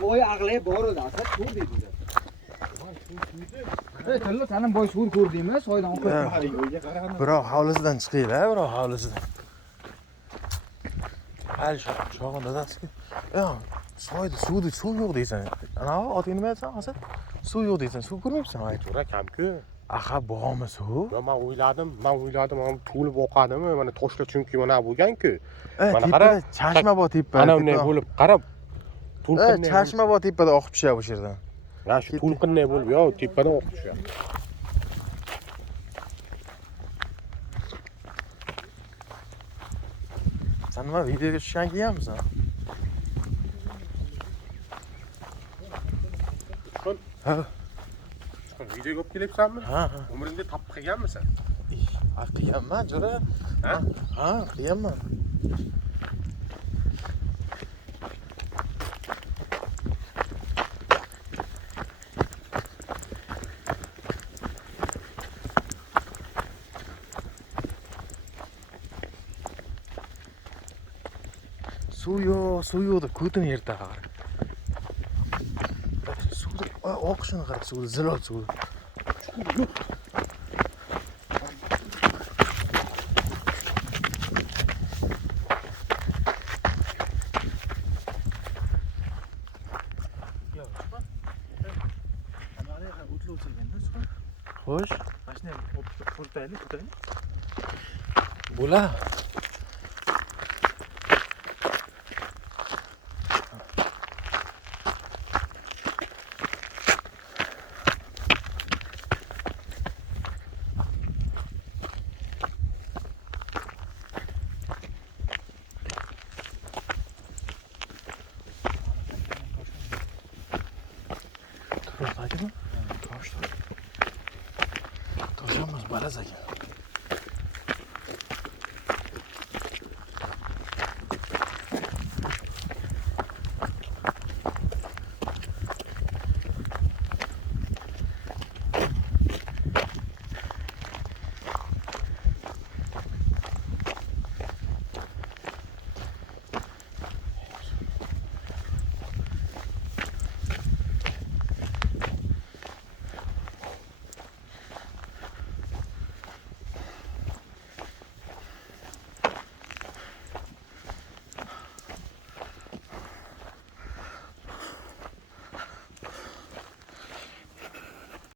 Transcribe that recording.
boy aqli bor edi, asad suv deydi. Tilla senin boy suv ko'rdingmi? Soydan oqib qarang. Biroq hovlisidan chiqinglar, biroq hovlisidan. Hali sho'g'in dadasi. Soyda suv yo'q deysan. Ana oting nima aytsan, Asad? Suv yo'q deysan. Suv ko'rmayapsan ay. To'g'ri kam-ku. Aha, bormi suv? Men o'yladim, mana to'lib oqadimi? Mana toshlar chunki mana bo'lgan-ku. Mana tepada chashma bor tepada. Ana unday bo'lib, qarab. To'lqinday. Chashma bor tepada oqib tushyapti o'sha yerdan. Ya shu to'lqinday bo'lib, yo tepadan oqib tushyapti. Sen nima videoga tushgan kiyamsan? Ha. Videoga olib kelyapsanmi? Ha. Umringda tap qilganmisan? Qiyamman, jo'ra. Ha, qiyamman. Suv yo'q deb ko'tini yirtar. Suvni oqishini qarab, suvni zilol suv. Xo'sh, Mashina o'rtaylik. bo'la. Toshamiz baraz ekan.